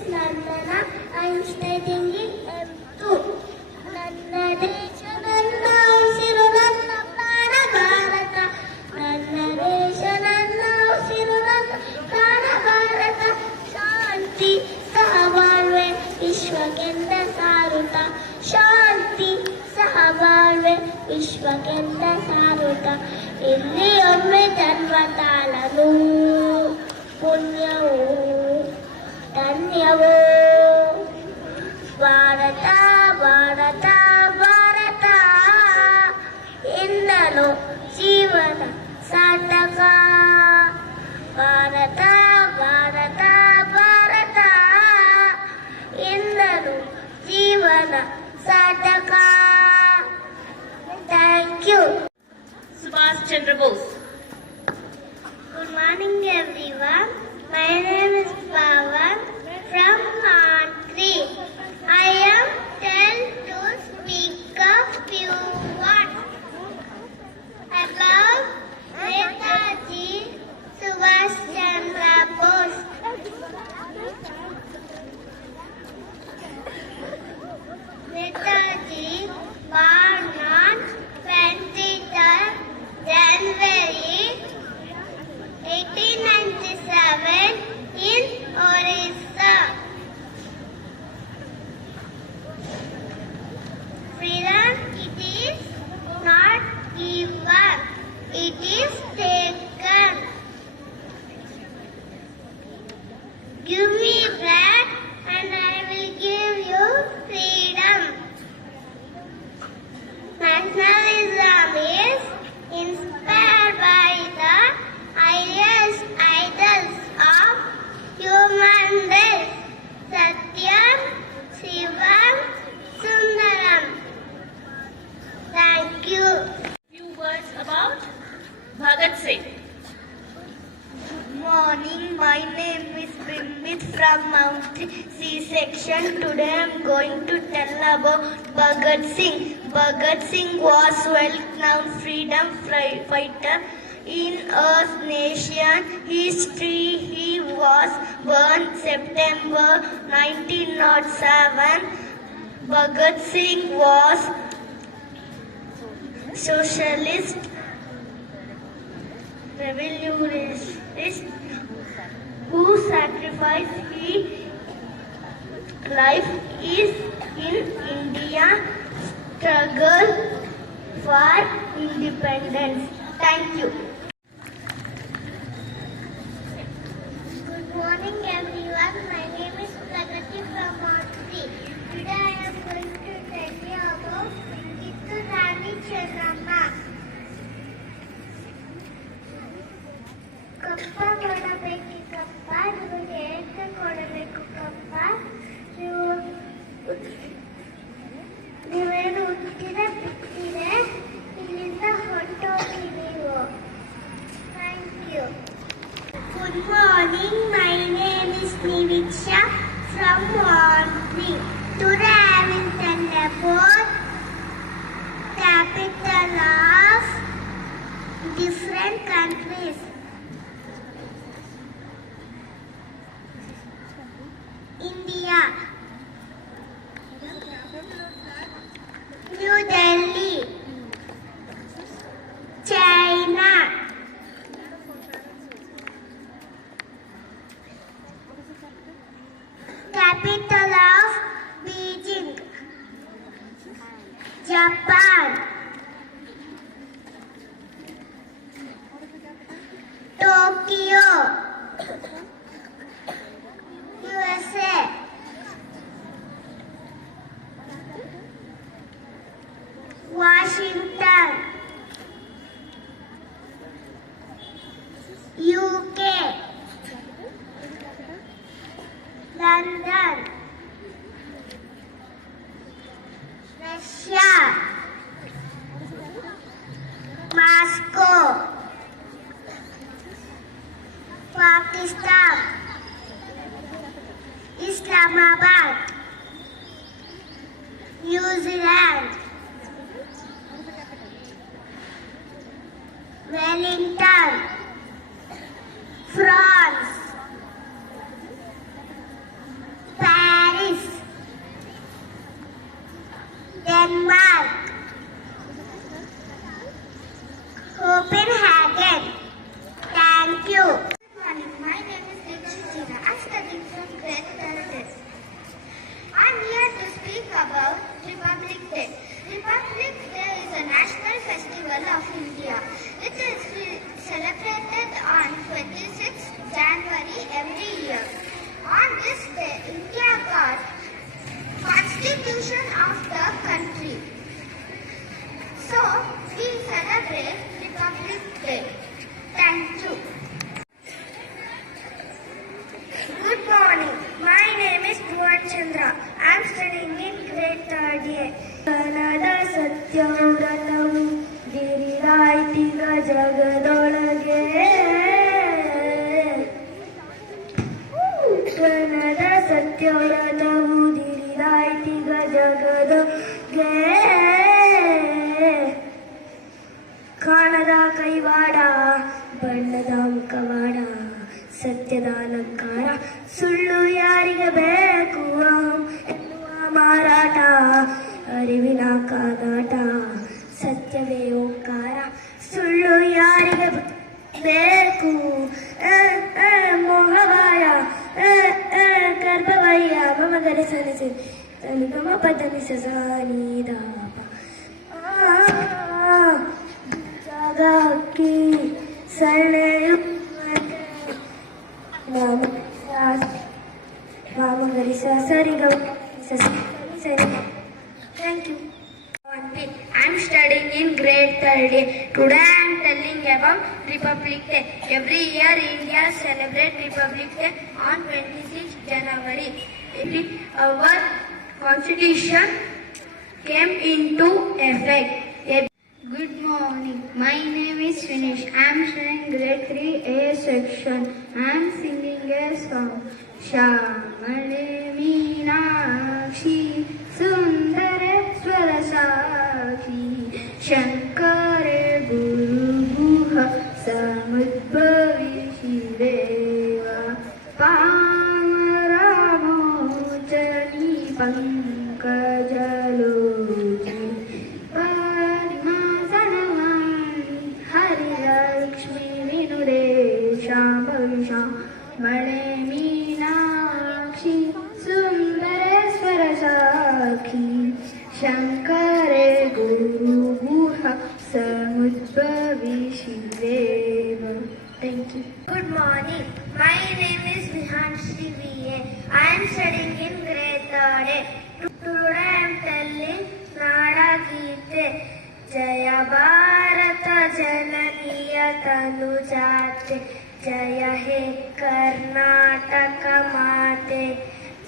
is Nandana. I am studying in M2. ನನ್ನ ದೇಶ ನನ್ನ ಉಸಿರು ನನ್ನ ಪ್ರಾಣ ಭಾರತ. ನನ್ನ ದೇಶ ನನ್ನ ಉಸಿರು ನನ್ನ ಪ್ರಾಣ ಭಾರತ. ಶಾಂತಿ ಸಹಬಾಳ್ವೆ ವಿಶ್ವಕ್ಕೆಂದ ಸಾರುತ್ತ. ಶಾಂತಿ ಸಹಬಾಳ್ವೆ ವಿಶ್ವಕ್ಕೆಂದ ಸಾರುತ್ತ. ಇಲ್ಲಿ ಒಮ್ಮೆ ಜನ್ಮ ತಾಳಲು ಪುಣ್ಯವೋ ಧನ್ಯವೋ. ಭಾರತ ಭಾರತ ಭಾರತ ಎನ್ನಲು ಜೀವನ ಸಾರ್ಥಕ. ಭಾರತ ಭಾರತ ಭಾರತ ಎನ್ನಲು ಜೀವನ ಸಾರ್ಥಕ. Thank you. Subhash Chandra Bose. Good morning everyone. My name is Pawan from Mantri. I am told to speak a few words about Netaji Subhash Chandra Bose. Netaji born on 23rd January 1897 in Orissa. Freedom, it is not given, it is taken. Give me bread and I will give you freedom. Nationalism is inspired by the idols of human race. Satyam, Shivam, Sundaram. Thank you. Few words about Bhagat Singh. Good morning. My name is Bimit from Mount C section. Today I am going to tell about Bhagat Singh. Bhagat Singh was well-known freedom fighter in our nation history. He was born September 1907. Bhagat Singh was socialist revolutionist who sacrificed his life in India struggle for independence. Thank you. Good morning everyone. My name is Pragati from Mantri. Today I am going to tell you about Kittu Rani Chennamma. ಕಪ್ಪ ಕೊಡಬೇಕು ಕಪ್ಪ, ನಿಮಗೆ ಏಕೆ ಕೊಡಬೇಕು ಕಪ್ಪ? ನೀವೇನು ಹುಟ್ಟಿದೆ ಬಿಟ್ಟಿದೆ, ಇಲ್ಲಿಂದ ಹೊರಟೋಗಿ ನೀವು. Thank you. Good morning. My name is Niviksha from Mantri. Today I will tell about capital of different countries. India, New Delhi, China, capital of Beijing, Japan, Tokyo, USA, Washington, UK, London, Russia, Moscow, Pakistan, Islamabad, New Zealand, Wellington, France, constitution of the country. So we celebrate Republic Day. Thank you. Good morning. My name is Bhuvan Chandra. I am studying in grade 3rd A. Kannada ಸತ್ಯವ್ರತವು ಗಿರಿರಾಯ್ತಿಗ ಜಗದೊಳಗೆ ಕನ್ನಡ ಸತ್ಯವ್ರತವು ಗಿರಿರಾಯ್ತಿಗ ಜಗದೊಳಗೆ ಕಾಣದ ಕೈವಾಡ ಬಣ್ಣದ ಮುಖವಾಡ ಸತ್ಯದ ಅಲಂಕಾರ ಸುಳ್ಳು ಯಾರಿಗೆ ಬೇಕು ಎನ್ನುವ ಮಾರಾಟ ಅರಿವಿನ ಕಾದಾಟ ಸತ್ಯವೇ ಓಂಕಾರ ಸುಳ್ಳು ಯಾರಿಗೆ ಬೇಕು ಮೋಹವಾಯ ಗರ್ಭವಯ್ಯ ಮಮಗರೆ ಸನಿಸಿ ತನಿಗಮ ಪದನಿ ಸನಿದ ಜಾಗಕ್ಕಿ ಸರಣೆಯು Thank you. I am studying in grade 3rd A. Today I am telling about Republic Day. Every year India celebrates Republic Day on 26 January. Our constitution came into effect. Good morning. My name is Finish. I am studying grade 3A section. I am singing a song. Shamale Meenakshi Sundare Swarasakhi Shankare Guru Guha Samudbhavi Shiveva Pamaramo-chani Pankajalochi Lakshmi Vinude Shambhavisha Male Meenakshi Sundareswara Sakhi Shankare Guru Guha Samudbhavi Shiveva. Thank you. Good morning. My name is Vihanshi V.A. I am studying in grade 3rd A. Today I am telling Nada Geete. जय भारत जननीय तनुजाते जय हे कर्नाटक माते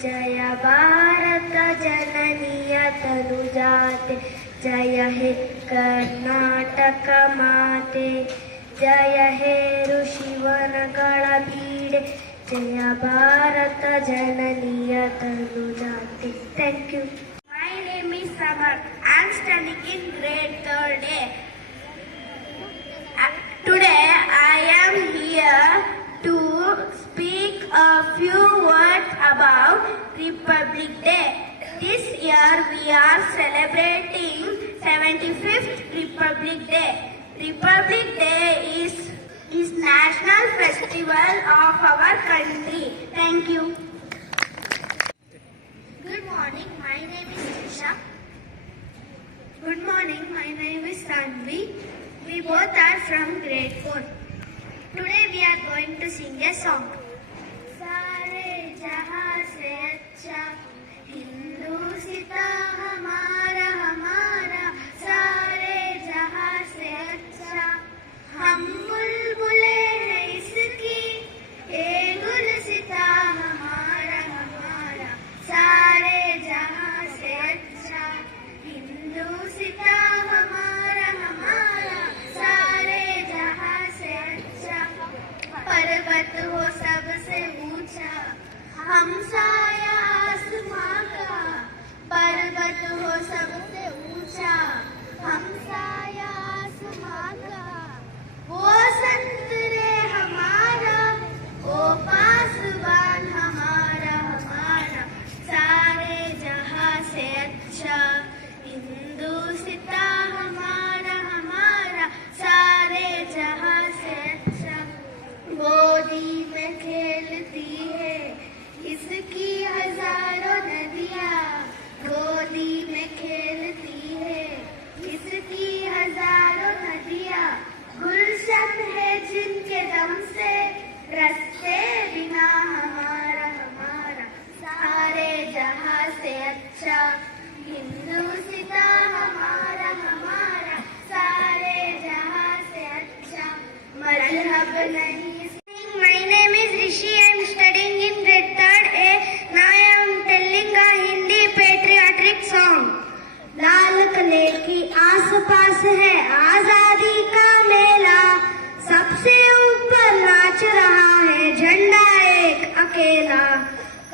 जय भारत जननीय तनुजाते जय हे कर्नाटक माते जय हे ಋಷಿವನಗಳ ಬೀಡೆ ಜಯ Bharat ಜನನೀಯ ತನುಜಾತೆ. Thank you. My name is Samar. I am studying in grade 3rd A. Today I am here to speak a few words about Republic Day. This year we are celebrating 75th Republic Day. Republic Day is national festival of our country. Thank you. Good morning, my name is Trisha. Good morning, my name is Tanvi. We both are from grade 4. Today we are going to sing a song. सारे जहां से अच्छा हिंदुस्ता हमारा हमारा सारे जहां से अच्छा हम बुलबुले हैं इसकी ये गुलसिता हमारा हमारा सारे जहां से अच्छा हिंदुस्ता हमारा हमारा सारे जहां से अच्छा पर्वत हो सबसे ऊंचा हम साया आसमां का पर्वत हो सबसे ऊंचा हम साया आसमां का वो संतरे हमारा वो पासवान हमारा हमारा सारे जहां से अच्छा हिंदुस्ता हमारा हमारा सारे जहां से अच्छा गोदी में खेलती है इसकी हजारों नदियाँ गोदी में खेलती है इसकी हजारों नदियाँ गुलशन है पास है आजादी का मेला, सबसे ऊपर नाच रहा है झंडा एक अकेला।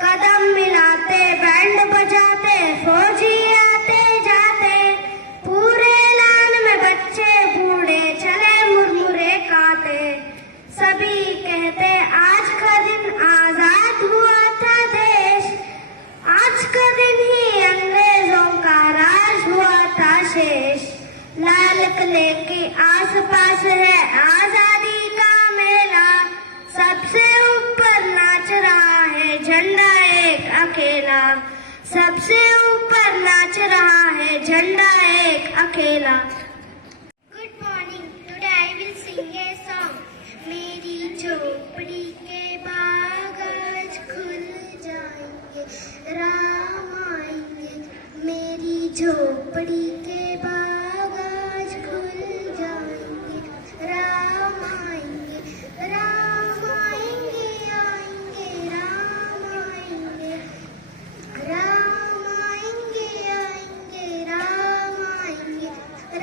कदम मिलाते बैंड बजाते फौजी आते जाते, पूरे लान में बच्चे बूढ़े चले मुरमुरे खाते। सभी कहते आज का दिन आजाद हुआ था देश, आज का दिन ही अंग्रेजों का राज हुआ था शेष। लाल किले के आस पास है आजादी का मेला, सबसे ऊपर नाच रहा है झंडा एक अकेला, सबसे ऊपर नाच रहा है झंडा एक अकेला। Good morning, today I will sing a song. मेरी झोपड़ी के बाग आज खुल जाएंगे, राम आएंगे। मेरी झोपड़ी के बाग आज खुल जाएंगे, राम आएंगे। राम आएंगे आएंगे राम आएंगे, राम आएंगे आएंगे राम आएंगे।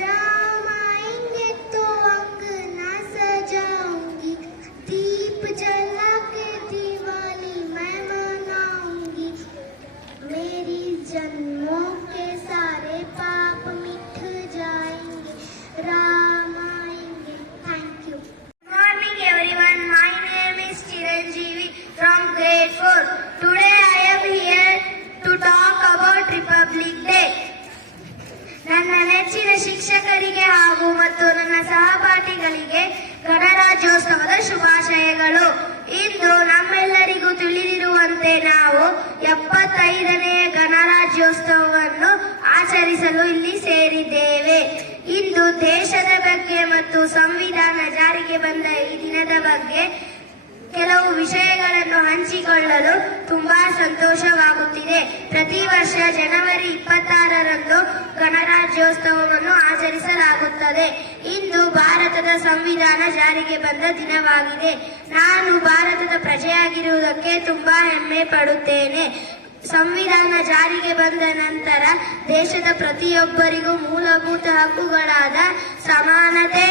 राम आएंगे तो अंगना सजाऊंगी, दीप जला के दिवाली मैं मनाऊंगी। मेरी जन्मों के सारे पाप मिट जाएंगे, राम आएंगे। Thank you. Good morning everyone, my name is Chiranjeevi from grade 4. Today I am here to talk about Republic Day. ನನ್ನ ನೆಚ್ಚಿನ ಶಿಕ್ಷಕರಿಗೆ ಹಾಗೂ ಮತ್ತು ನನ್ನ ಸಹಪಾಠಿಗಳಿಗೆ ಗಣರಾಜ್ಯೋತ್ಸವದ ಶುಭಾಶಯಗಳು. ಇಂದು ನಮ್ಮೆಲ್ಲರಿಗೂ ತಿಳಿದಿರುವಂತೆ ನಾವು 75ನೇ ಗಣರಾಜ್ಯೋತ್ಸವವನ್ನು ಆಚರಿಸಲು ಇಲ್ಲಿ ಸೇರಿದ್ದೇವೆ. ಇಂದು ದೇಶದ ಬಗ್ಗೆ ಮತ್ತು ಸಂವಿಧಾನ ಜಾರಿಗೆ ಬಂದ ಈ ದಿನದ ಬಗ್ಗೆ ಕೆಲವು ವಿಷಯಗಳನ್ನು ಹಂಚಿಕೊಳ್ಳಲು ತುಂಬಾ ಸಂತೋಷವಾಗುತ್ತಿದೆ. ಪ್ರತಿ ವರ್ಷ ಜನವರಿ 26ರಂದು ಗಣರಾಜ್ಯೋತ್ಸವವನ್ನು ಆಚರಿಸಲಾಗುತ್ತದೆ. ಇಂದು ಭಾರತದ ಸಂವಿಧಾನ ಜಾರಿಗೆ ಬಂದ ದಿನವಾಗಿದೆ. ನಾನು ಭಾರತದ ಪ್ರಜೆಯಾಗಿರುವುದಕ್ಕೆ ತುಂಬಾ ಹೆಮ್ಮೆ ಪಡುತ್ತೇನೆ. ಸಂವಿಧಾನ ಜಾರಿಗೆ ಬಂದ ನಂತರ ದೇಶದ ಪ್ರತಿಯೊಬ್ಬರಿಗೂ ಮೂಲಭೂತ ಹಕ್ಕುಗಳಾದ ಸಮಾನತೆ,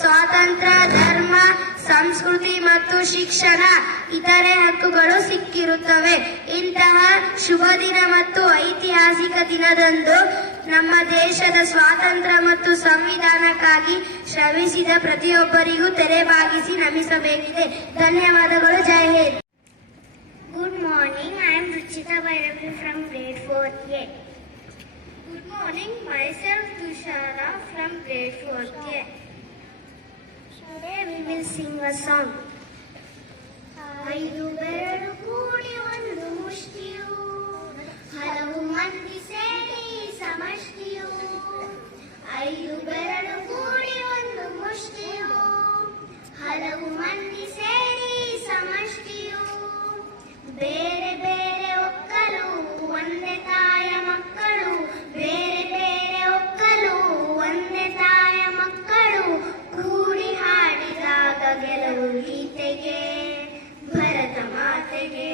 ಸ್ವಾತಂತ್ರ್ಯ, ಧರ್ಮ, ಸಂಸ್ಕೃತಿ ಮತ್ತು ಶಿಕ್ಷಣ ಇತರೆ ಹಕ್ಕುಗಳು ಸಿಕ್ಕಿರುತ್ತವೆ. ಇಂತಹ ಶುಭ ದಿನ ಮತ್ತು ಐತಿಹಾಸಿಕ ದಿನದಂದು ನಮ್ಮ ದೇಶದ ಸ್ವಾತಂತ್ರ್ಯ ಮತ್ತು ಸಂವಿಧಾನಕ್ಕಾಗಿ ಶ್ರಮಿಸಿದ ಪ್ರತಿಯೊಬ್ಬರಿಗೂ ತೆರೆಬಾಗಿಸಿ ನಮಿಸಬೇಕಿದೆ. ಧನ್ಯವಾದಗಳು. ಜೈ Hind. Good morning, I am Ruchita Bhairavi from grade 4A. Good morning, myself Tushara from grade 4A. Today we will sing a song. ಐದು ಬೆರಳು ಕೂಡಿ ಒಂದು ಮುಷ್ಟಿಯು, ಹಲವು ಮಂದಿ ಸೇರಿ ಸಮಷ್ಟಿಯು. ಐದು ಬೆರಳು ಕೂಡಿ ಒಂದು ಮುಷ್ಟಿಯು, ಹಲವು ಮಂದಿ ಸೇರಿ ಸಮಷ್ಟಿಯು. ಬೇರೆ ಬೇರೆ ಒಕ್ಕಲು ಒಂದೇ ತಾಯ ಮಕ್ಕಳು, ಬೇರೆ ಬೇರೆ ಒಕ್ಕಲು ಒಂದೇ ತಾಯ ಮಕ್ಕಳು. ಕೂಡಿ ಹಾಡಿದಾಗ ಗೆಲುವು ಗೀತೆಗೆ, ಭರತ ಮಾತೆಗೆ.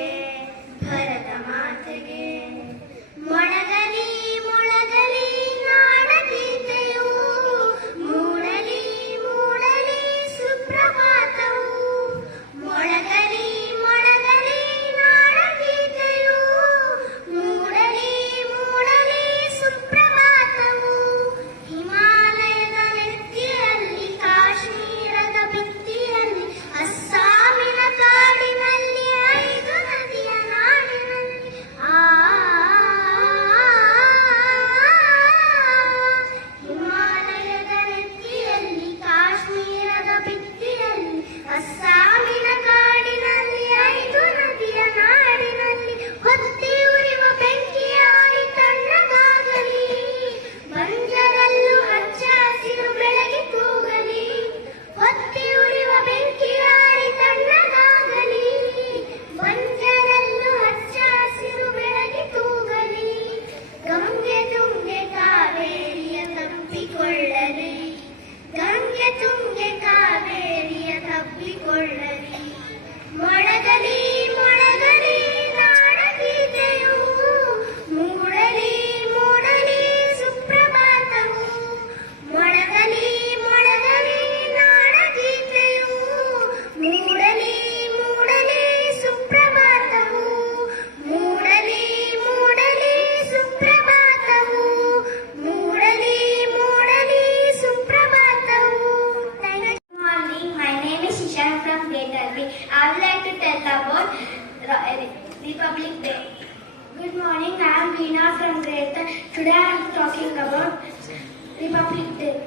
Republic Day. Good morning, I am Veena from grade 3. Today I am talking about Republic Day.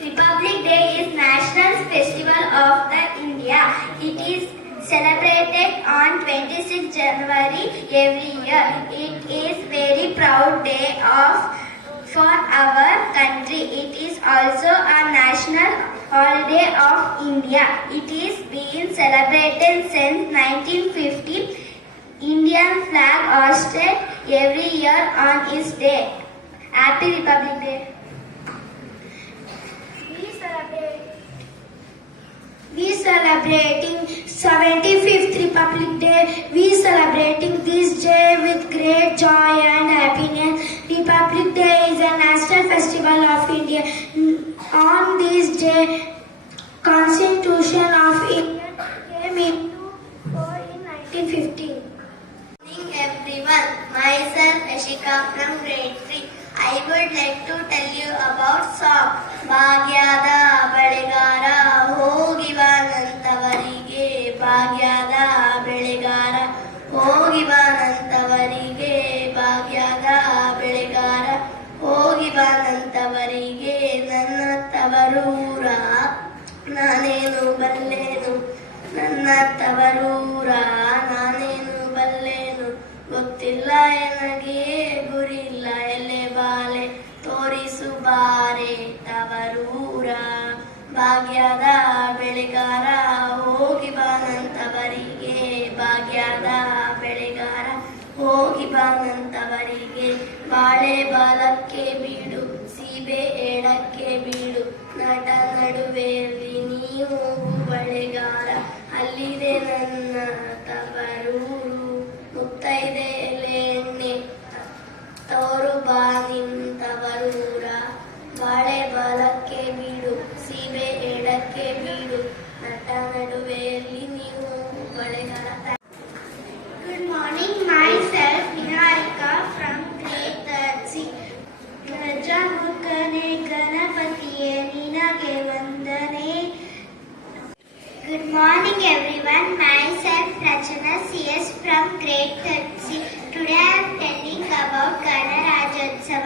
Republic Day is National Festival of the India. It is celebrated on 26 January every year. It is very proud day for our country. It is also a national holiday of India. It is being celebrated since 1950. Indian flag hoisted every year on its day. Happy Republic Day. We celebrating 75th Republic Day. We celebrating this day with great joy and happiness. Republic Day is a national festival of India. On this day, Constitution of India came into force in 1915. Good morning everyone. Myself Ashika from grade 3. I would like to tell you about song. ಭಾಗ್ಯದ ಬೆಳೆಗಾರ ಹೋಗಿವಾನಂತವರಿಗೆ ಭಾಗ್ಯದ ಬೆಳೆಗಾರ ಹೋಗಿವಾನಂತವರಿಗೆ ಭಾಗ್ಯದ ಬೆಳೆಗಾರ ಹೋಗಿವಾನಂತವರಿಗೆ ನನ್ನ ತವರೂರ ನಾನೇನು ಬಲ್ಲೆನು ನನ್ನ ತವರೂರ ನಾನೇನು ಬಲ್ಲೆನು ಗೊತ್ತಿಲ್ಲ ನನಗೆ ಗುರಿಲ್ಲ ಎಲೆ ಬಾಲೆ ತೋರಿಸು ಬಾರೆ ತವರೂರ ಭಾಗ್ಯದ ಬೆಳೆಗಾರ ಹೋಗಿ ಬಾನಂತವರಿಗೆ ಭಾಗ್ಯದ ಬೆಳೆಗಾರ ಹೋಗಿ ಬಾನಂತವರಿಗೆ ಬಾಳೆ ಬಾಲಕ್ಕೆ ಬೀಡು ಸೀಬೆ ಎಡಕ್ಕೆ ಬೀಡು ನಟ ನಡುವೆಯಲ್ಲಿ ನೀವು ಬಳೆಗಾರ ಅಲ್ಲಿದೆ ನನ್ನ ತವರೂರು ಮುತ್ತೈದೆ ಎಣ್ಣೆ ತವರು ಬಾ ನಿಂತವರೂರ ಬಾಳೆ ಬಾಲಕ್ಕೆ ಬೀಡು ಸೀಬೆ ಎಡಕ್ಕೆ ಬೀಡು ನಟ ನಡುವೆಯಲ್ಲಿ ನೀವು ಬಳೆಗಾರ. Good morning, myself Vinayika from grade 3. ಗಜಮುಖನೆ ಗಣಪತಿಯೇ ನಿನಗೆ ವಂದನೆ. Good morning everyone, myself Rachana CS from grade 3. Today I am telling about ಗಣರಾಜ್ಯೋತ್ಸವ.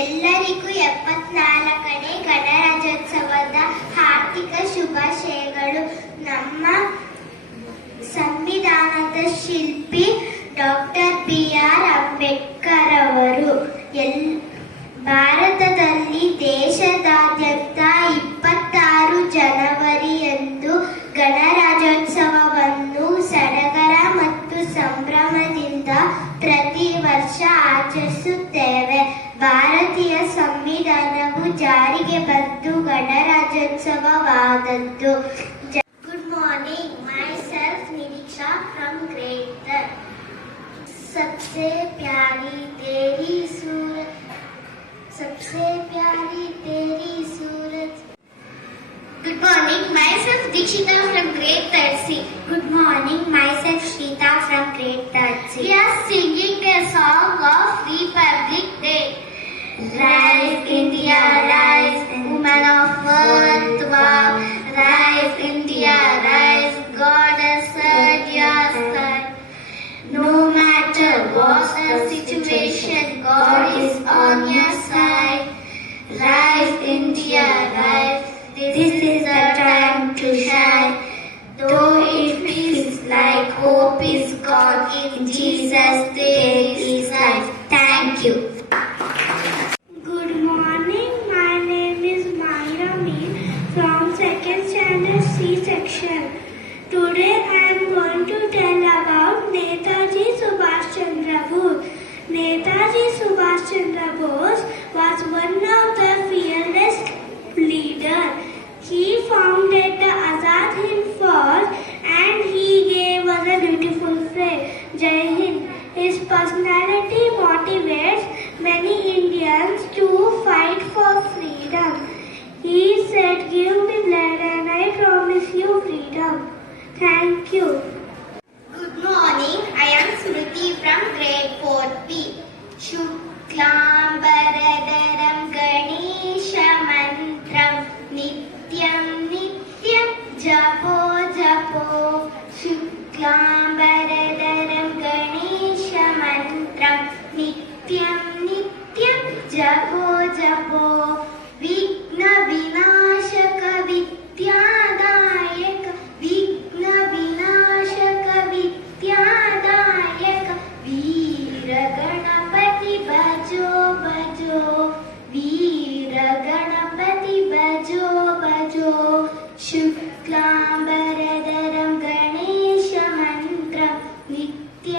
ಎಲ್ಲರಿಗೂ 74ನೇ ಗಣರಾಜ್ಯೋತ್ಸವದ ಹಾರ್ದಿಕ ಶುಭಾಶಯಗಳು. ನಮ್ಮ ಸಂವಿಧಾನದ ಶಿಲ್ಪಿ ಡಾಕ್ಟರ್ BR ಅಂಬೇಡ್ಕರ್ ಅವರು ಭಾರತದಲ್ಲಿ ದೇಶದಾದ್ಯಂತ 26 ಜನವರಿಯಂದು ಗಣರಾಜ್ಯೋತ್ಸವವನ್ನು ಸಡಗರ ಮತ್ತು ಸಂಭ್ರಮದಿಂದ ಪ್ರತಿ ವರ್ಷ ಆಚರಿಸುತ್ತೇವೆ. ಭಾರತೀಯ ಸಂವಿಧಾನವು ಜಾರಿಗೆ ಬಂದು ಗಣರಾಜ್ಯೋತ್ಸವವಾದದ್ದು. Good morning, myself Nidiksha from grade 3. सबसे प्यारी तेरी सूरत सबसे प्यारी तेरी सूरत. Good morning, myself Dikshita from grade 3C. Good morning, myself Shrita from grade 3C. We are singing a song of Republic Day. Rise India, rise, woman of earth, wow. Rise India, rise, God has heard your sigh. No matter what the situation, God is on your side. Rise India, rise, this is the time to shine. Though it feels like hope is gone, in Jesus there is life. Thank you. Good morning, my name is Mahira Mir from 2nd standard C section. Today I am going to tell about Netaji Subhash Chandra Bose. Netaji Subhash Chandra Bose was one of the fearless leaders. He founded the Azad Hind Force and he gave us a beautiful phrase, Jai Hind. His personality motivates many Indians to fight for freedom. He said, "Give me blood and I promise you freedom." Thank you. Good morning, I am Smriti from grade 4B. Shuklambaradharam Ganesha Mantram Nityam Nityam Japo Japo. Shuklambaradharam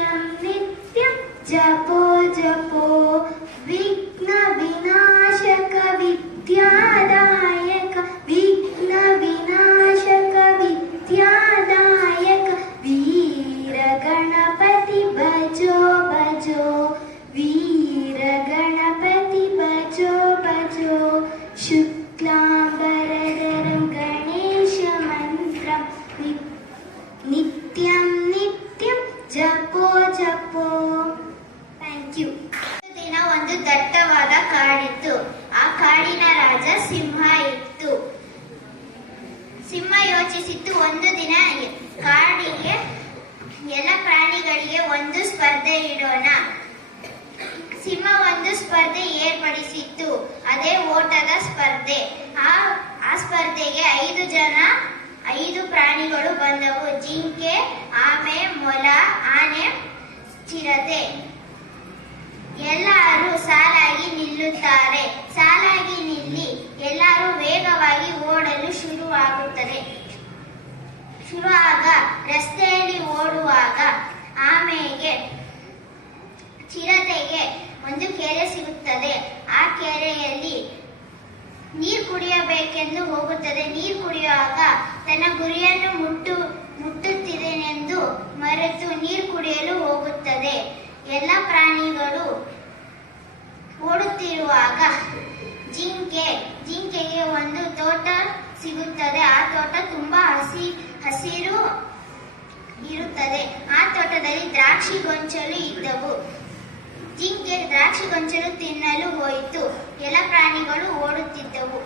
नित्यं नित्यं जपो जपो विघ्न विनाशक विद्यादायक विघ्न विनाशक विद्यादायक वीर गणपति भजो भजो वीर गणपति भजो भजो शुक्लांबरधरं गणेश मंत्रं नित्यं नित्यं जपो जपो. Thank you. ದಿನ ಒಂದು ದಟ್ಟವಾದ ಕಾಡಿತ್ತು. ಆ ಕಾಡಿನ ರಾಜ ಸಿಂಹ ಇತ್ತು. ಸಿಂಹ ಯೋಚಿಸಿತ್ತು, ಒಂದು ದಿನ ಕಾಡಿಗೆ ಎಲ್ಲ ಪ್ರಾಣಿಗಳಿಗೆ ಒಂದು ಸ್ಪರ್ಧೆ ಇಡೋಣ. ಸಿಂಹ ಒಂದು ಸ್ಪರ್ಧೆ ಏರ್ಪಡಿಸಿತ್ತು. ಅದೇ ಓಟದ ಸ್ಪರ್ಧೆ. ಆ ಸ್ಪರ್ಧೆಗೆ 5 ಪ್ರಾಣಿಗಳು ಬಂದವು. ಜಿಂಕೆ, ಆಮೆ, ಮೊಲ, ಆನೆ, ಚಿರತೆ. ಎಲ್ಲರೂ ಸಾಲಾಗಿ ನಿಲ್ಲುತ್ತಾರೆ. ಸಾಲಾಗಿ ನಿಲ್ಲಿ ಎಲ್ಲರೂ ವೇಗವಾಗಿ ಓಡಲು ಶುರುವಾಗ ರಸ್ತೆಯಲ್ಲಿ ಓಡುವಾಗ ಆಮೆಗೆ, ಚಿರತೆಗೆ ಒಂದು ಕೆರೆ ಸಿಗುತ್ತದೆ. ಆ ಕೆರೆಯಲ್ಲಿ ನೀರು ಕುಡಿಯಬೇಕೆಂದು ಹೋಗುತ್ತದೆ. ನೀರು ಕುಡಿಯುವಾಗ ತನ್ನ ಗುರಿಯನ್ನು ಮುಟ್ಟುತ್ತಿದೆನೆಂದು ಮರೆತು ನೀರು ಕುಡಿಯಲು ಹೋಗುತ್ತದೆ. ಎಲ್ಲ ಪ್ರಾಣಿಗಳು ಓಡುತ್ತಿರುವಾಗ ಜಿಂಕೆಗೆ ಒಂದು ತೋಟ ಸಿಗುತ್ತದೆ. ಆ ತೋಟ ತುಂಬಾ ಹಸಿರು ಇರುತ್ತದೆ. ಆ ತೋಟದಲ್ಲಿ ದ್ರಾಕ್ಷಿ ಗೊಂಚಲು ಇದ್ದವು. ಜಿಂಕೆ ದ್ರಾಕ್ಷಿ ಗೊಂಚಲು ತಿನ್ನಲು ಹೋಯಿತು. ಎಲ್ಲ ಪ್ರಾಣಿಗಳು ಓಡುತ್ತಿದ್ದವು.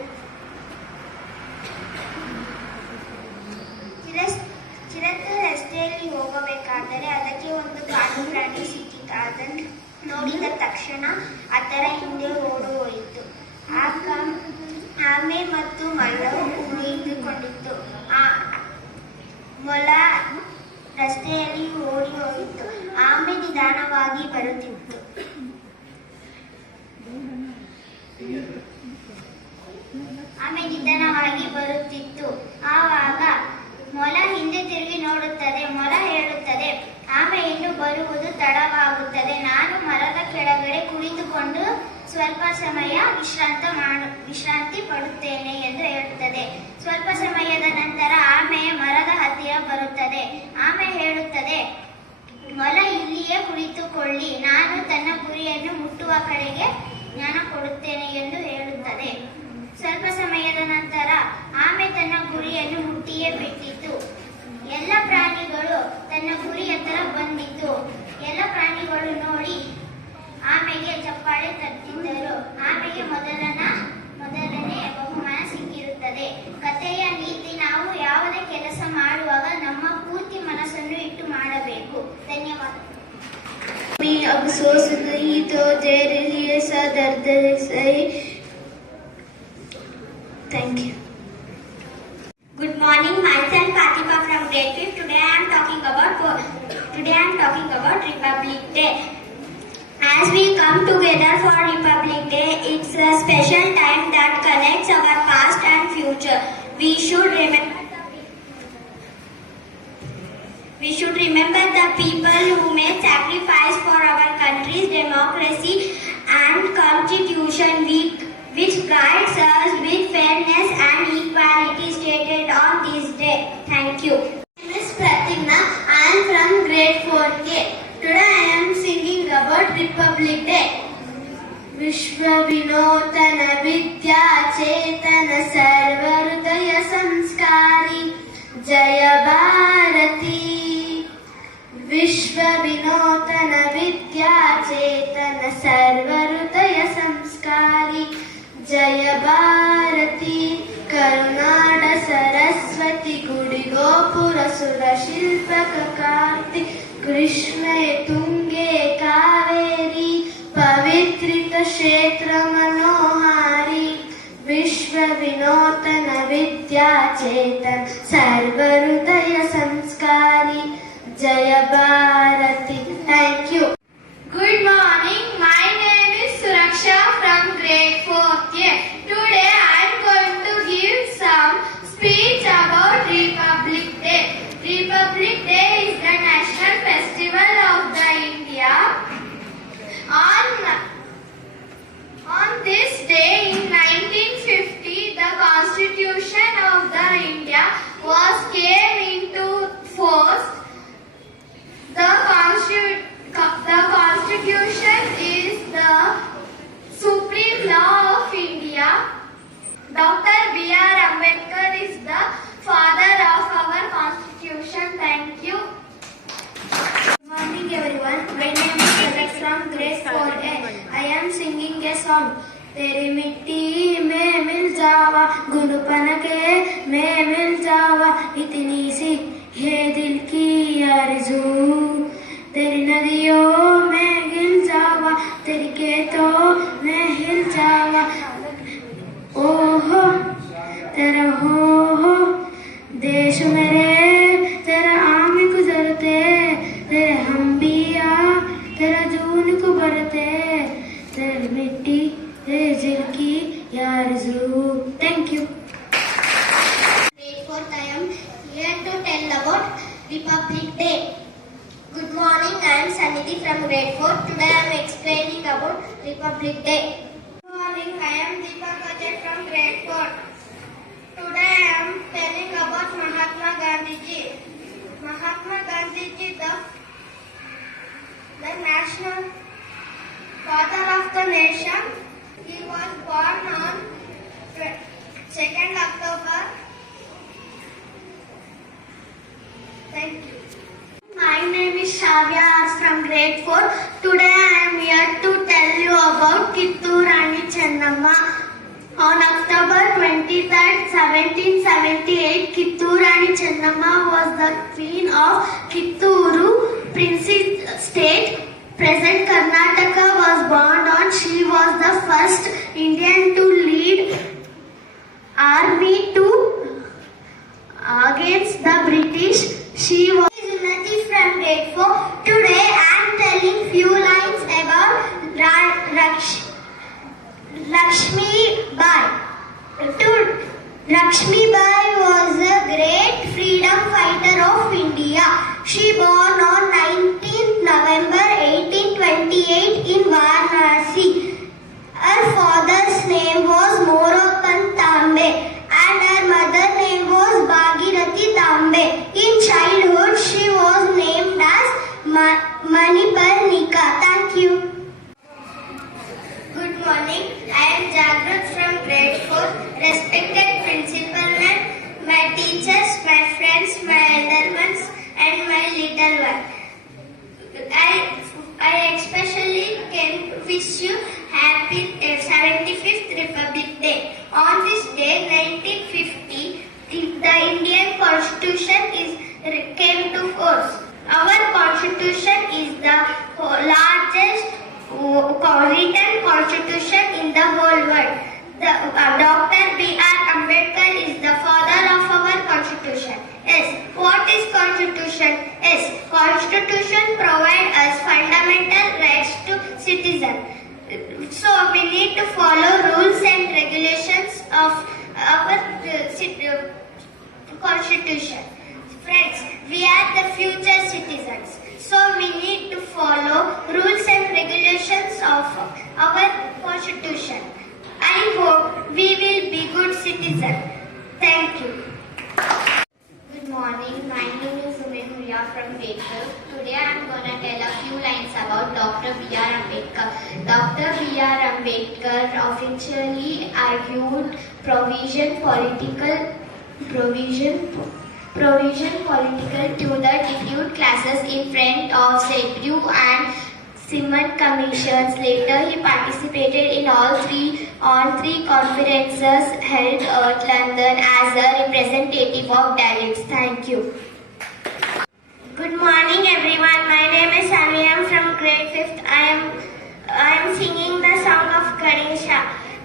ಚಿರತೆ ರಸ್ತೆಯಲ್ಲಿ ಹೋಗಬೇಕಾದರೆ ಅದಕ್ಕೆ ಒಂದು ಕಾಡು ಪ್ರಾಣಿ ಸಿಕ್ಕಿತು. ಅದನ್ನು ನೋಡಿದ ತಕ್ಷಣ ಅದರ ಹಿಂದೆ ಓಡಿ ಹೋಯಿತು. ಆಗ ಆಮೆ ಮತ್ತು ಮೊಲವು ಉಳಿದುಕೊಂಡಿತ್ತು. ಮೊಲ ರಸ್ತೆಯಲ್ಲಿ ಓಡಿ ಹೋಯಿತು. ಆಮೆ ನಿಧಾನವಾಗಿ ಬರುತ್ತಿತ್ತು. ಆವಾಗ ಮೊಲ ಹಿಂದೆ ತಿರುಗಿ ನೋಡುತ್ತದೆ. ಮೊಲ ಹೇಳುತ್ತದೆ, ಆಮೆ ಇನ್ನು ಬರುವುದು ತಡವಾಗುತ್ತದೆ. ನಾನು ಮರದ ಕೆಳಗಡೆ ಕುಳಿತುಕೊಂಡು ಸ್ವಲ್ಪ ಸಮಯ ವಿಶ್ರಾಂತಿ ಪಡುತ್ತೇನೆ ಎಂದು ಹೇಳುತ್ತದೆ. ಸ್ವಲ್ಪ ಸಮಯದ ನಂತರ ಆಮೆ ಮರದ ಹತ್ತಿರ ಬರುತ್ತದೆ. ಆಮೆ ಹೇಳುತ್ತದೆ, ಮೊಲ ಇಲ್ಲಿಯೇ ಕುಳಿತುಕೊಳ್ಳಿ, ನಾನು ತನ್ನ ಗುರಿಯನ್ನು ಮುಟ್ಟುವ ಕಡೆಗೆ ಜ್ಞಾನ ಕೊಡುತ್ತೇನೆ ಎಂದು ಹೇಳುತ್ತದೆ. ಸ್ವಲ್ಪ ಸಮಯದ ನಂತರ ಆಮೆ ತನ್ನ ಗುರಿಯನ್ನು ಮುಟ್ಟಿಯೇ ಬಿಟ್ಟಿತು. ಎಲ್ಲ ಪ್ರಾಣಿಗಳು ತನ್ನ ಗುರಿ ಹತ್ತಿರ ಬಂದಿತು. ಎಲ್ಲ ಪ್ರಾಣಿಗಳು ನೋಡಿ ಆಮೆಗೆ ಚಪ್ಪಾಳೆ ತಟ್ಟಿದ್ದರು. ಆಮೆಗೆ ಮೊದಲನೇ ಬಹುಮಾನ ಸಿಕ್ಕಿರುತ್ತದೆ. ಕಥೆಯ ನೀತಿ, ನಾವು ಯಾವುದೇ ಕೆಲಸ ಮಾಡುವಾಗ ನಮ್ಮ ಪೂರ್ತಿ ಮನಸ್ಸನ್ನು ಇಟ್ಟು ಮಾಡಬೇಕು. ಧನ್ಯವಾದ. अफसोस नहीं तो तेरे लिए सा दर्द सही. Thank you. Good morning, myself Fatima from grade 5. Today I am talking about Republic Day. As we come together for Republic Day, it's a special time that connects our past and future. We should remember the people who made sacrifice for our country's democracy and constitution, which guides us with fairness and equality stated on this day. Thank you. My name is Pratigna. I am from grade 4K. Today I am singing about Republic Day. Vishwa Vinotana Vidya Chetana Sarva Hridaya Samskari Jaya Bharati. Vishwa Vinotana Vidya Chetana Sarva Hridaya Samskari Jaya Bharati. Karunada Saraswati Gudi Gopura Sura Shilpaka Karti Krishna Tunge Kaveri Pavitrita Kshetra Manohari. Vishwa Vinotana Vidya Chetan Sarva Hridaya Samskari Jaya Bharati. Thank you. Good morning. My name is Suraksha from grade 4th year. Today I am going to give some speech about Republic Day. Republic Day is the national festival of the from grade 4A. I am singing a song. तेरी मिट्टी में मिल जावा गुनपन के में मिल जावा इतनी सी है दिल की आरज़ू तेरी नदियों में गिल जावा तेरी खेतों में हिल जावा ओहो तेरा हो देश मेरे तेरा आम गुजरते तेरे हम बिया तेरा जून को भरते तेरी मिट्टी तेरे दिल की आरज़ू. Thank you. Grade 4th, I am here to tell about Republic Day. Good morning, I am Sanidhi from grade 4. Today I am explaining about Republic Day. Good morning, I am Deepa Kajal from grade 4. Today I am telling about Mahatma Gandhi ji. Mahatma Gandhi ji, the national father of the nation. He was born on 2nd October. Thank you. My name is Shavya from grade 4. Today I am here to tell you about Kittur Rani Chennamma. On October 23rd, 1778, Kittur Rani Chennamma was the queen of Kitturu, Prince State. Present Karnataka was born on. She was the first Indian to lead army against the British. She was Unnati from grade 4. Today I am telling few lines about Lakshmi Bai. Lakshmi Bai was a great freedom fighter of India. She born on 19th November 1828 in Varanasi. Her father's name was Moropan Tambe and her mother's name was Bhagirathi Tambe. In childhood, she was named as Maniparnika. Thank you. Good morning. I am Jagrut from grade 4. Respected principal and my teachers, my friends, my elder ones, and my little one. I especially can wish you happy 75th Republic Day. On this day, 1950, the Indian Constitution came to force. Our Constitution is the largest written Constitution in the whole world. Dr. B.R. Ambedkar is the father of our Constitution. Yes. What is Constitution? Yes. Constitution provides us fundamental rights to citizens. So we need to follow rules and regulations of our Constitution. Friends, we are the future citizens. So we need to follow rules and regulations of our Constitution. I hope we will be good citizens. Thank you. Good morning. My name is Umehuya from grade 4. Today I am going to tell a few lines about Dr. B.R. Ambedkar. Dr. B.R. Ambedkar officially argued provision political to the deputed classes in front of Sedgwick and Simon commissions. Later, he participated in all three conferences held at London as a representative of Dalits. Thank you. Good morning, everyone. My name is Sami. I am from grade 5th. I am singing the song of Ganesha.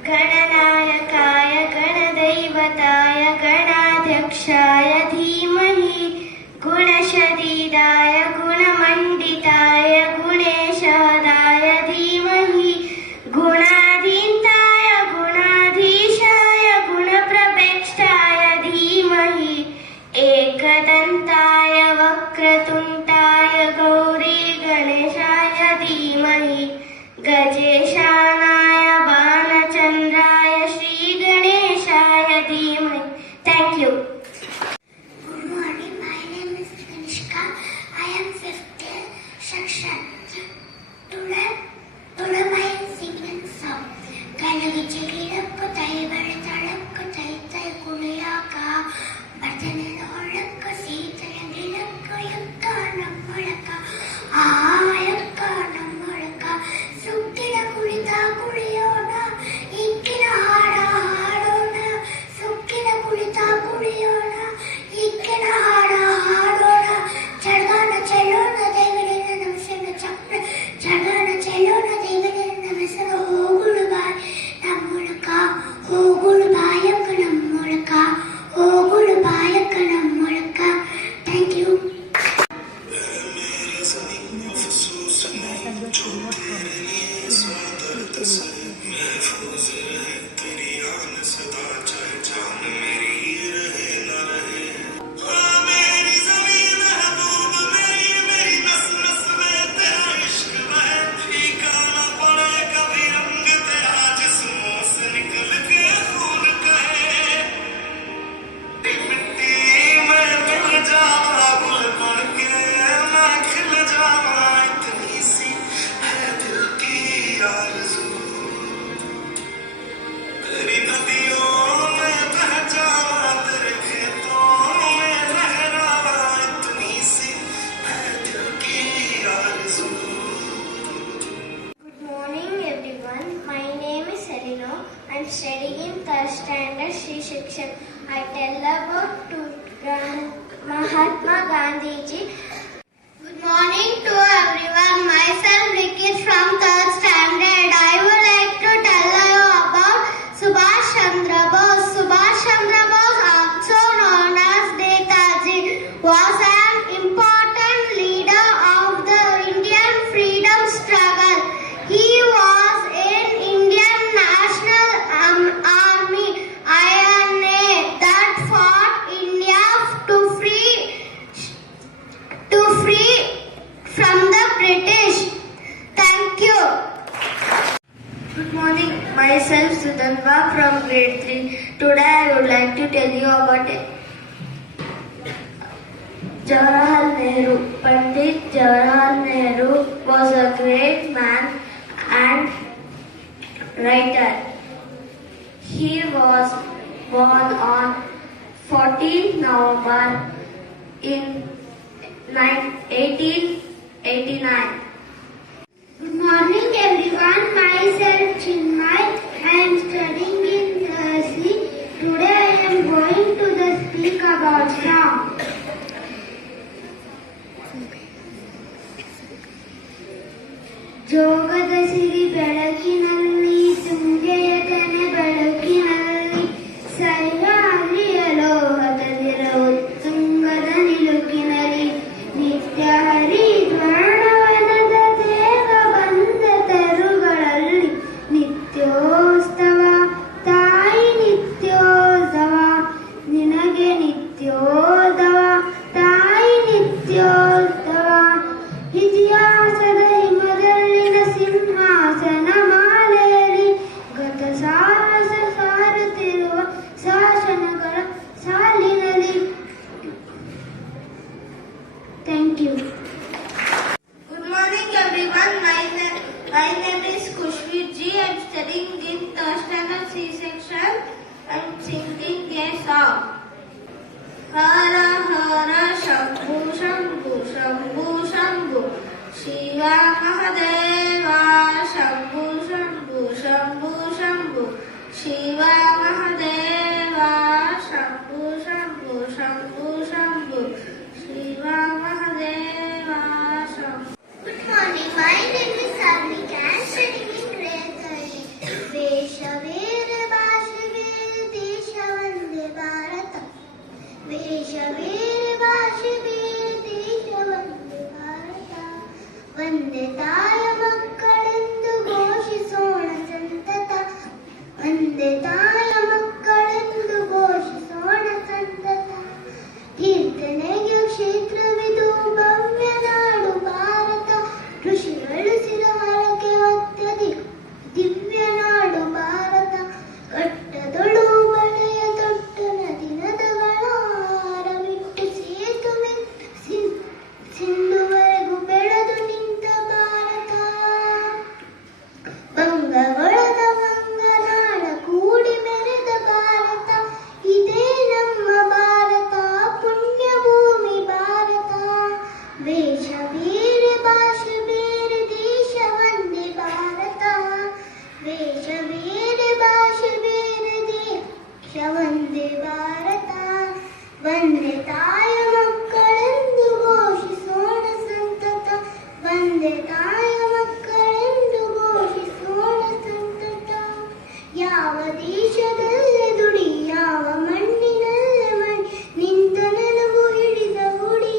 Gananayakaya Ganadaivataya Ganadhyakshaya Dhimahi Gunashadidaya Gunamanditaya Guneshadaya Dhimahi Gunadintaya Gunadhishaya Gunaprabhekshaya Dhimahi Ekadantaya Vakratuntaaya Gauri Ganeshaya Dhimahi Gajeshanaya Banachandraya Shri Ganeshaya Dhimahi. Thank you. Good morning, my name is Kanishka. I am 5th section. Today my singing song. Kanaviji Gidakku Taivara Tadakku Taitai Kuliyaka Bhajanila Olakku Sitaya Gidakku Yakka Nammalaka Ayakka Nammalaka section. I tell about Mahatma Gandhi ji. Good morning to everyone. Myself Ricky from 3rd standard. I would like to tell you about Subhash Chandra Bose. Subhash Chandra Bose, also known as Netaji, was an important leader of the Indian freedom struggle. He was in Indian National Army INA that fought India to free from the British. Thank you. Good morning. Myself Sudhanva from grade 3. Today I would like to tell you about Jawaharlal Nehru. Pandit Jawaharlal Nehru was a great man and writer. He was born on 14 November in 1889. Good morning everyone. Myself Chinmay. I am studying in nursery. Today I am going to speak about song. ಜೋಗದ ಸಿರಿ ಬೆಳಕಿನಲ್ಲಿ ತುಂಗೆಯ ತೆನೆ ಬೆಳಕಿನಲ್ಲಿ ಸಹ್ಯಾದ್ರಿಯ ಲೋಹದಲ್ಲಿರ ಉತ್ತುಂಗದ ನಿಲುಕಿನಲ್ಲಿ ನಿತ್ಯ ಹರಿದ್ವರ್ಣವನದ ದೇವ ಬಂದ ತರುಗಳಲ್ಲಿ ನಿತ್ಯೋತ್ಸವ ತಾಯಿ ನಿತ್ಯೋತ್ಸವ ನಿನಗೆ ನಿತ್ಯೋತ್ಸವ ತಾಯಿ ನಿತ್ಯೋತ್ಸವ ಇತಿಹಾಸದ ಹಿಮದಲ್ಲಿನ ಸಿಂಹಾಸನ ಮಾಲೆಯಲ್ಲಿ ಗತ ಸಾಹಸ ಸಾರುತ್ತಿರುವ ಶಾಸನಗಳ ಸಾಲಿನಲ್ಲಿ. Thank you. Good morning everyone. My name is Kushveer Ji. I am studying in 3rd standard C section. I am singing a song. Hara Hara Shambhu Shambhu Shambhu Shambhu Shiva Mahadeva Shambhu Shambhu Shambhu Shambhu Shiva Mahadeva Shambhu Shambhu Shambhu Shambhu Shiva Mahadeva Shambhu. Good morning. My name is Sarnika. I am studying in grade 3. Veshavir Bashivir Desha Vande Bharat. Veshavir Bashivir Desha Vande Bharat. Vande ತಾಯ ಮಕ್ಕಳೆಂದು ಘೋಷಿಸೋಣ ಸಂತತ. ವಂದೇ ತಾಯ ಮಕ್ಕಳೆಂದು ಘೋಷಿಸೋಣ ಸಂತತ. ಕೀರ್ತನೆಗೆ ಕ್ಷೇತ್ರವಿದು ಭವ್ಯ ನಾಡು ಭಾರತ. ಋಷಿಗಳು ಸಿರಹರಕೆ ಒತ್ತದಿ ದಿವ್ಯ ನಾಡು ಭಾರತ. ಕಟ್ಟದೊಳು ಬಳೆಯ ದೊಡ್ಡ ನದಿ ನದಗಳ ಹಾರವಿಟ್ಟು ಸೇತುವೆ ಸಿಂಧುವರೆಗೂ ಬೆಳೆದು ನಿಂತ ಭಾರತ. ಬಂಗಗೊಳದ ಬಂಗನಾಡ ಕೂಡಿ ಮೆರೆದ ಭಾರತ. ಇದೇ ನಮ್ಮ ಭಾರತ ಪುಣ್ಯ ಭೂಮಿ ಭಾರತ. ವೇಷ ಬೇರೆ ಭಾಷೆ ಬೇರೆ ದೇಶ ಒಂದೇ ಭಾರತ. ವೇಷ ಬೇರೆ ಭಾಷೆ ಬೇರೆ ದೇಶ ಒಂದೇ ಭಾರತ. ವಂದೇ ತಾಯ ಮಕ್ಕಳೆಂದು ಘೋಷಿಸೋಣ ಸಂತತ. ವಂದೇ ತಾಯ ಮಕ್ಕಳೆಂದು ಘೋಷಿಸೋಣ ಸಂತತ. ಯಾವ ದೇಶದಲ್ಲೇ ದುಡಿ ಯಾವ ಮಣ್ಣಿನಲ್ಲೇ ಮಣ್ಣಿ ನಿಂತ ನೆಲವು ಹಿಡಿದ ಉಡಿ.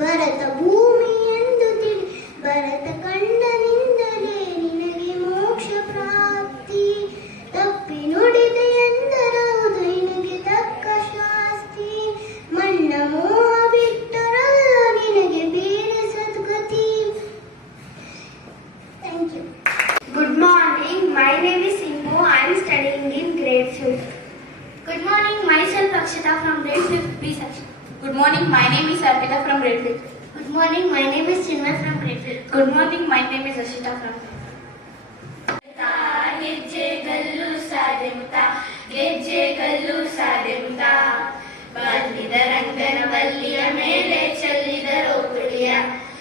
ಭರತ ಭೂಮಿ ಎಂದು ತಿಳಿ ಭರತ ಕಂಡನಿಂದಲೇ ನಿನಗೆ ಮೋಕ್ಷ ಪ್ರಾಪ್ತಿ. ತಪ್ಪಿ ನುಡಿದೆ ಎಂದರವುದು ನಿನಗೆ ತಕ್ಕ ಶಾಸ್ತಿ. ಮಣ್ಣ ಮೋಹ ಬಿಟ್ಟರಲ್ಲ ನಿನಗೆ ಬೇರೆ ಸದ್ಗತಿ. Thank you. Good morning. My name is Simbu. I am studying in grade 5. Good morning. Myself Akshita from grade 5 B section. Good morning. My name is Arpita from grade 5. Good morning. My name is Chinmay from grade 5. Good morning. My name is Ashita from ಗೆಜ್ಜೆಗಲ್ಲು ಸಾದೆಂತ ಗೆಜ್ಜೆಗಲ್ಲು ಸಾದೆಂತ ಬಲ್ಲಿದ ರಂಗನ ವಲ್ಲಿಯ ಮೇಲೆ ಚೆಲ್ಲಿದರೋ ಕುಡಿಯ.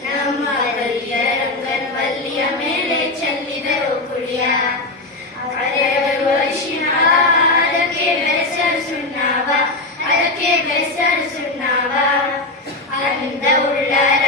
ನಮ್ಮ ಬಲ್ಲಿಯ ರಂಗನ ವಲ್ಲಿಯ ಮೇಲೆ ಚೆಲ್ಲಿದರೋ ಕುಡಿಯ. ಅರೆವರು ಅರಿಶಿಣ ಅದಕ್ಕೆ ಬೆರೆಸಲು ಚಂದವುಳ್ಳ